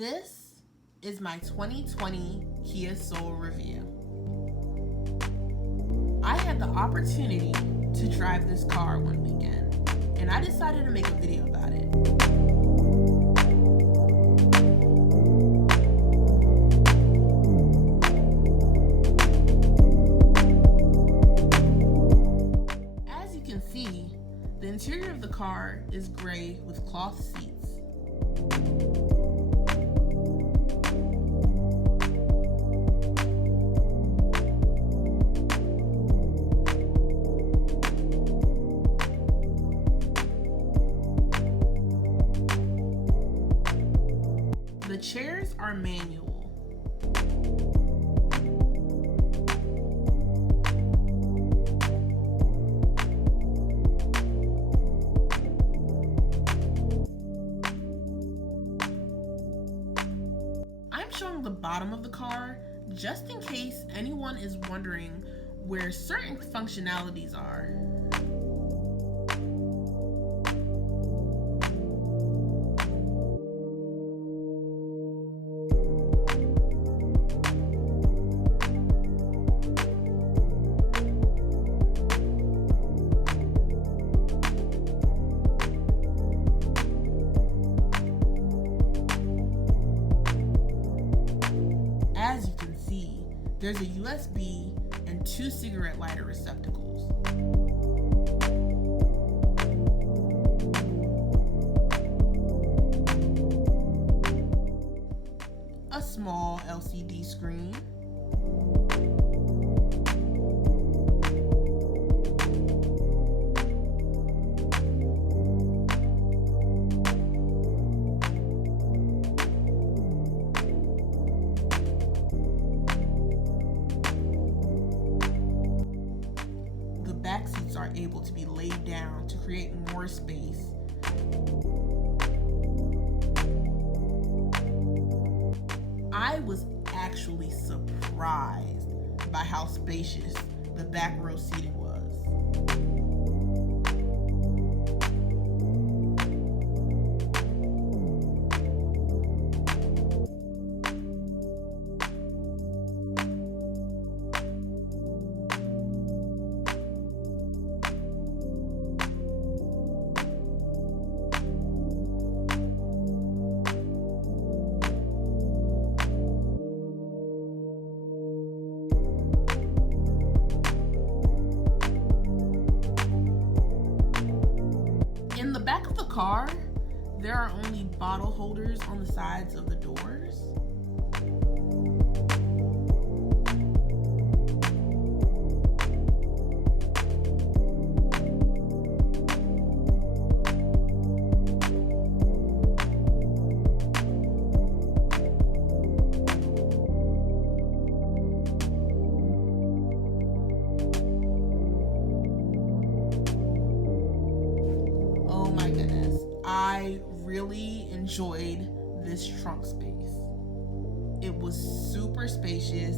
This is my 2020 Kia Soul review. I had the opportunity to drive this car one weekend, and I decided to make a video about it. As you can see, the interior of the car is gray with cloth seats. The chairs are manual. I'm showing the bottom of the car just in case anyone is wondering where certain functionalities are. As you can see, there's a USB and 2 cigarette lighter receptacles. A small LCD screen. Back seats are able to be laid down to create more space. I was actually surprised by how spacious the back row seating was. In the back of the car, there are only bottle holders on the sides of the doors. Oh my goodness, I really enjoyed this trunk space. It was super spacious.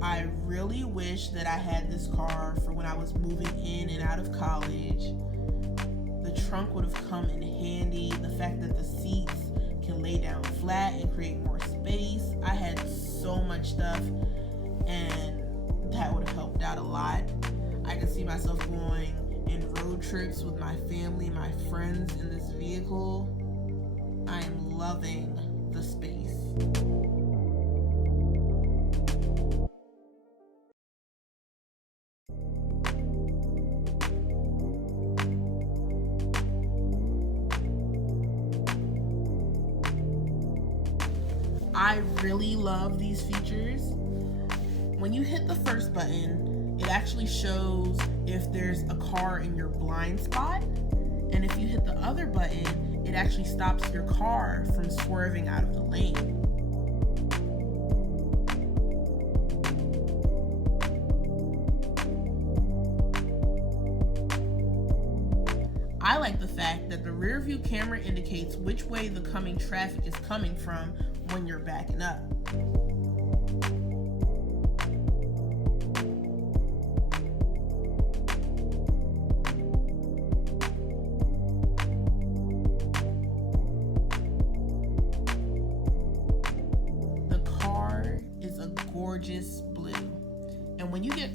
I really wish that I had this car for when I was moving in and out of college. The trunk would have come in handy. The fact that the seats can lay down flat and create more space. I had so much stuff, and that would have helped out a lot. I could see myself going in road trips with my family, my friends in this vehicle. I am loving the space. I really love these features. When you hit the first button, it actually shows if there's a car in your blind spot, and if you hit the other button, it actually stops your car from swerving out of the lane. I like the fact that the rear view camera indicates which way the coming traffic is coming from when you're backing up.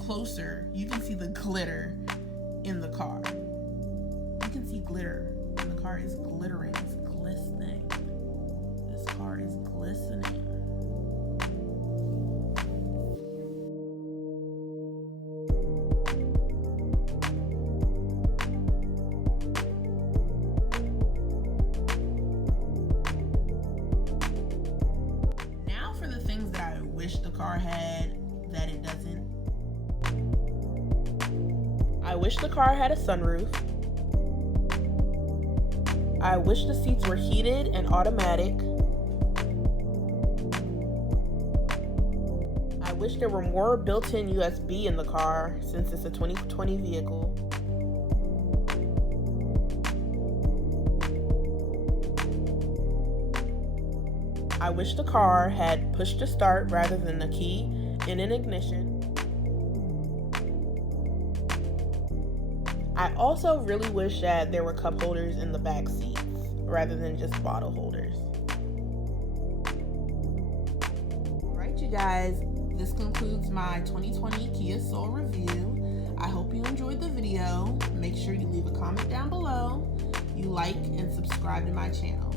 closer, you can see the glitter in the car. You can see glitter, and the car is glittering. It's glistening. This car is glistening. Now for the things that I wish the car had that it doesn't. I wish the car had a sunroof. I wish the seats were heated and automatic. I wish there were more built-in USB in the car since it's a 2020 vehicle. I wish the car had push to start rather than a key in an ignition. I also really wish that there were cup holders in the back seats rather than just bottle holders. Alright, you guys, this concludes my 2020 Kia Soul review. I hope you enjoyed the video. Make sure you leave a comment down below, you like and subscribe to my channel.